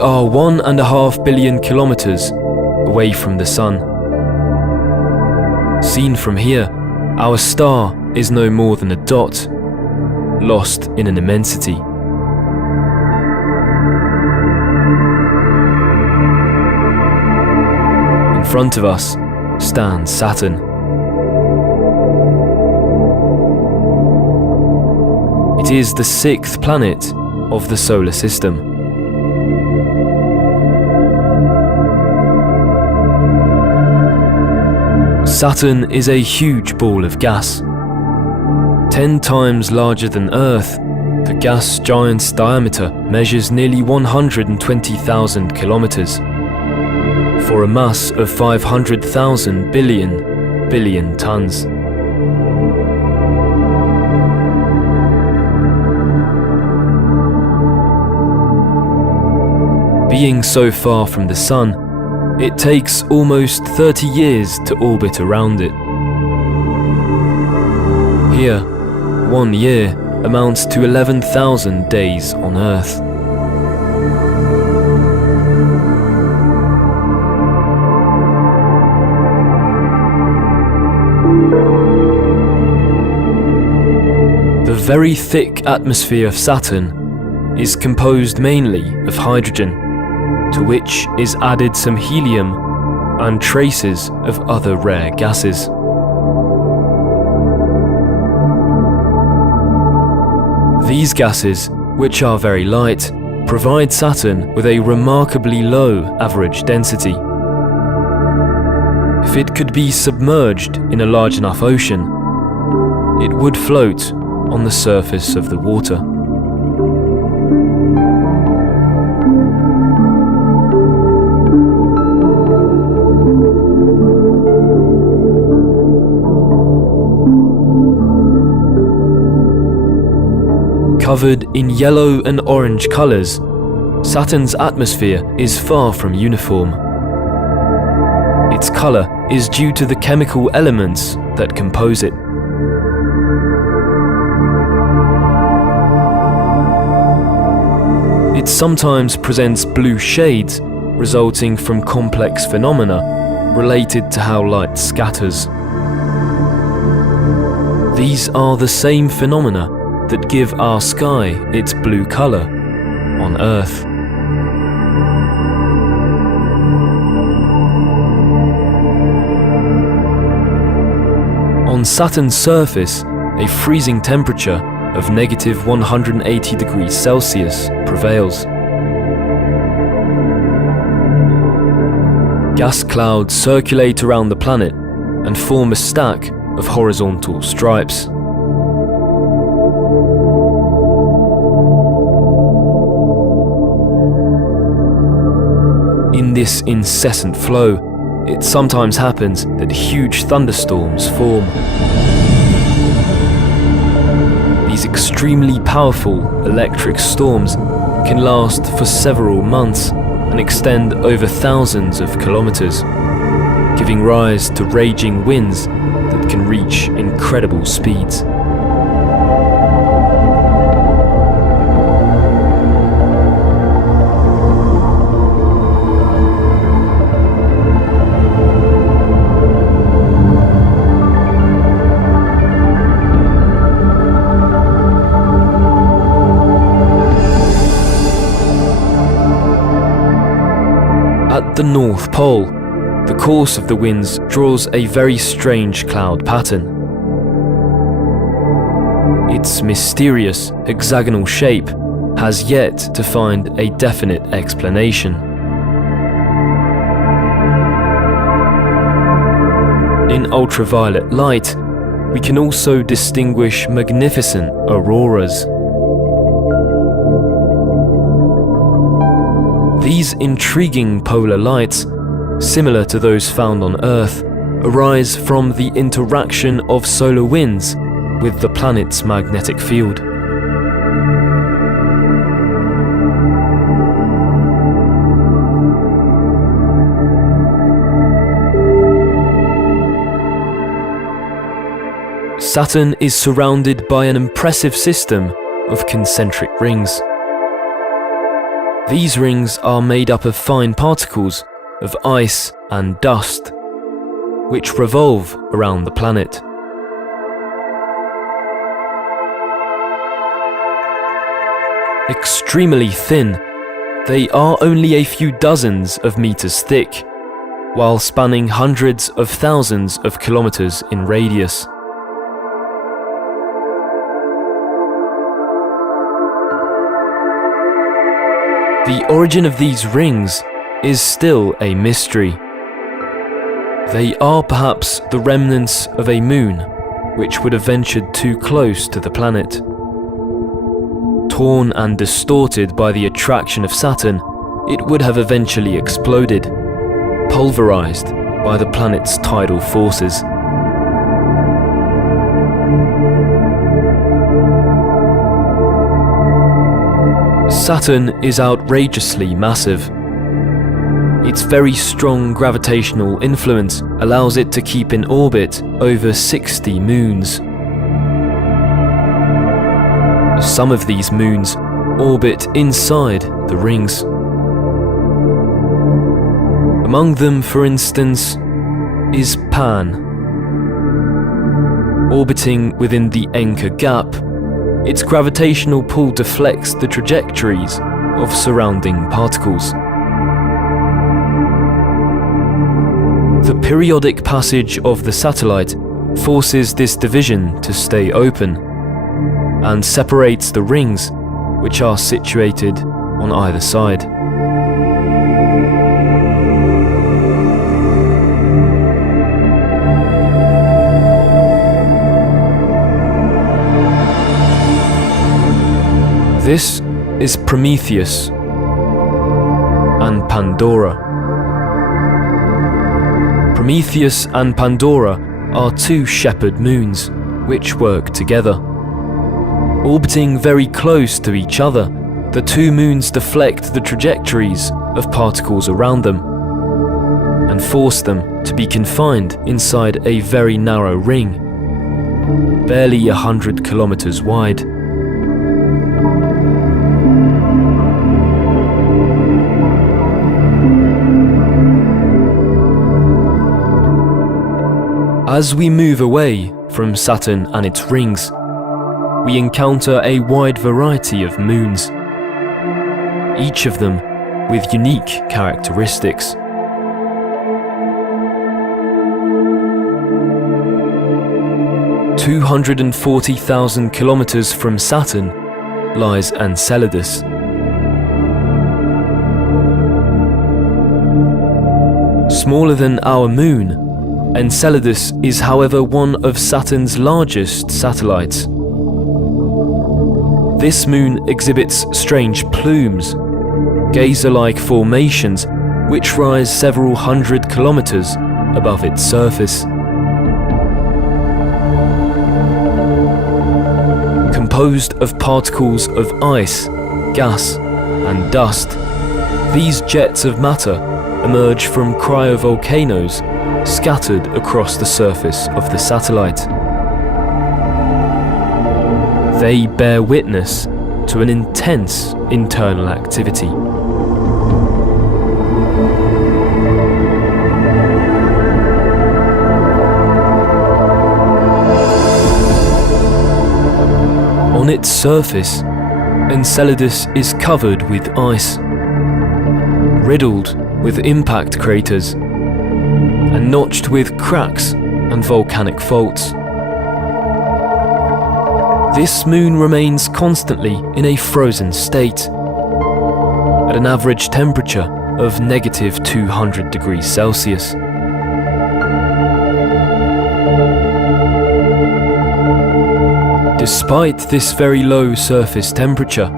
are 1.5 billion kilometers away from the Sun. Seen from here, our star is no more than a dot, lost in an immensity. In front of us stands Saturn. It is the 6th planet of the solar system. Saturn is a huge ball of gas. 10 times larger than Earth, the gas giant's diameter measures nearly 120,000 kilometers, for a mass of 500,000 billion tons. Being so far from the Sun, it takes almost 30 years to orbit around it. Here, 1 year amounts to 11,000 days on Earth. The very thick atmosphere of Saturn is composed mainly of hydrogen, to which is added some helium and traces of other rare gases. These gases, which are very light, provide Saturn with a remarkably low average density. If it could be submerged in a large enough ocean, it would float on the surface of the water. Covered in yellow and orange colors, Saturn's atmosphere is far from uniform. Its color is due to the chemical elements that compose it. It sometimes presents blue shades resulting from complex phenomena related to how light scatters. These are the same phenomena that give our sky its blue color on Earth. On Saturn's surface, a freezing temperature of negative 180 degrees Celsius prevails. Gas clouds circulate around the planet and form a stack of horizontal stripes. In this incessant flow, it sometimes happens that huge thunderstorms form. These extremely powerful electric storms can last for several months and extend over thousands of kilometers, giving rise to raging winds that can reach incredible speeds. At the North Pole, the course of the winds draws a very strange cloud pattern. Its mysterious hexagonal shape has yet to find a definite explanation. In ultraviolet light, we can also distinguish magnificent auroras. These intriguing polar lights, similar to those found on Earth, arise from the interaction of solar winds with the planet's magnetic field. Saturn is surrounded by an impressive system of concentric rings. These rings are made up of fine particles of ice and dust, which revolve around the planet. Extremely thin, they are only a few dozens of meters thick, while spanning hundreds of thousands of kilometers in radius. The origin of these rings is still a mystery. They are perhaps the remnants of a moon, which would have ventured too close to the planet. Torn and distorted by the attraction of Saturn, it would have eventually exploded, pulverized by the planet's tidal forces. Saturn is outrageously massive. Its very strong gravitational influence allows it to keep in orbit over 60 moons. Some of these moons orbit inside the rings. Among them, for instance, is Pan. Orbiting within the Anchor Gap, its gravitational pull deflects the trajectories of surrounding particles. The periodic passage of the satellite forces this division to stay open and separates the rings, which are situated on either side. This is Prometheus and Pandora. Prometheus and Pandora are two shepherd moons which work together. Orbiting very close to each other, the two moons deflect the trajectories of particles around them and force them to be confined inside a very narrow ring, barely 100 kilometers wide. As we move away from Saturn and its rings, we encounter a wide variety of moons, each of them with unique characteristics. "240,000 kilometers from Saturn lies Enceladus. Smaller than our moon, Enceladus is, however, one of Saturn's largest satellites. This moon exhibits strange plumes, geyser-like formations which rise several hundred kilometers above its surface. Composed of particles of ice, gas, and dust, these jets of matter emerge from cryovolcanoes scattered across the surface of the satellite. They bear witness to an intense internal activity. On its surface, Enceladus is covered with ice, riddled with impact craters, and notched with cracks and volcanic faults. This moon remains constantly in a frozen state, at an average temperature of negative 200 degrees Celsius. Despite this very low surface temperature,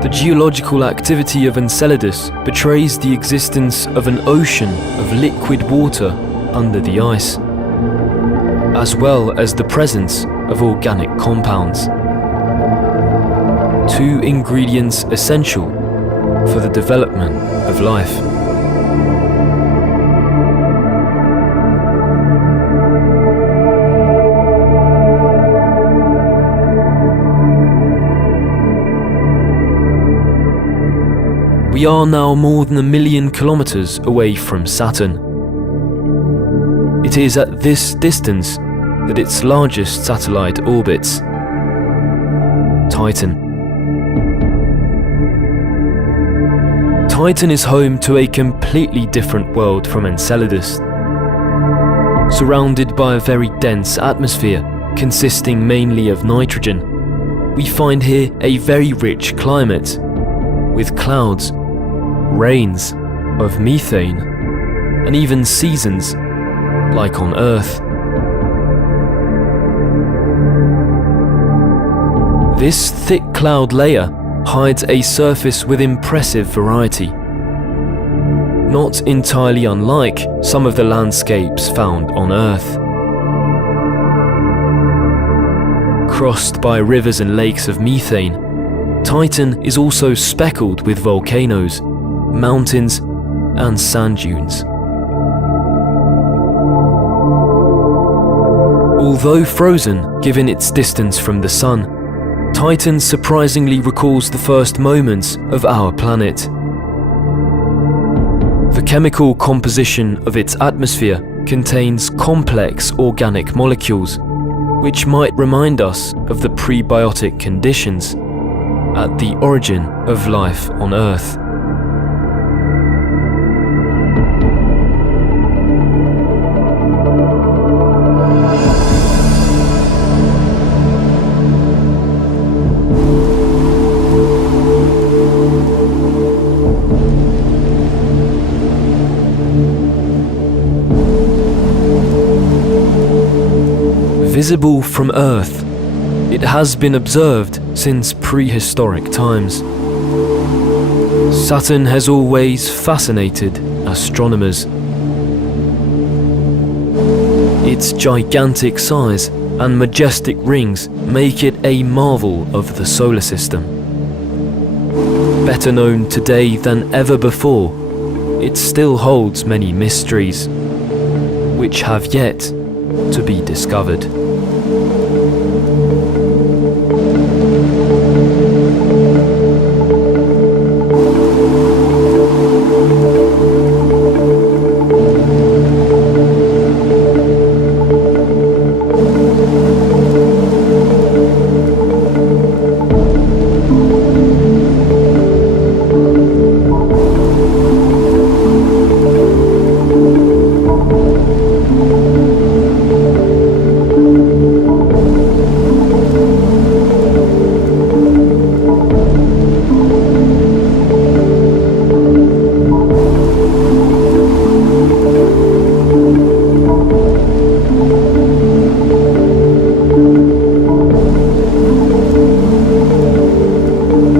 the geological activity of Enceladus betrays the existence of an ocean of liquid water under the ice, as well as the presence of organic compounds, two ingredients essential for the development of life. We are now more than 1 million kilometers away from Saturn. It is at this distance that its largest satellite orbits, Titan. Titan is home to a completely different world from Enceladus. Surrounded by a very dense atmosphere consisting mainly of nitrogen, we find here a very rich climate with clouds, rains of methane, and even seasons like on Earth. This thick cloud layer hides a surface with impressive variety, not entirely unlike some of the landscapes found on Earth. Crossed by rivers and lakes of methane, Titan is also speckled with volcanoes, mountains, and sand dunes. Although frozen, given its distance from the Sun, Titan surprisingly recalls the first moments of our planet. The chemical composition of its atmosphere contains complex organic molecules, which might remind us of the prebiotic conditions at the origin of life on Earth. Visible from Earth, it has been observed since prehistoric times. Saturn has always fascinated astronomers. Its gigantic size and majestic rings make it a marvel of the solar system. Better known today than ever before, it still holds many mysteries, which have yet to be discovered.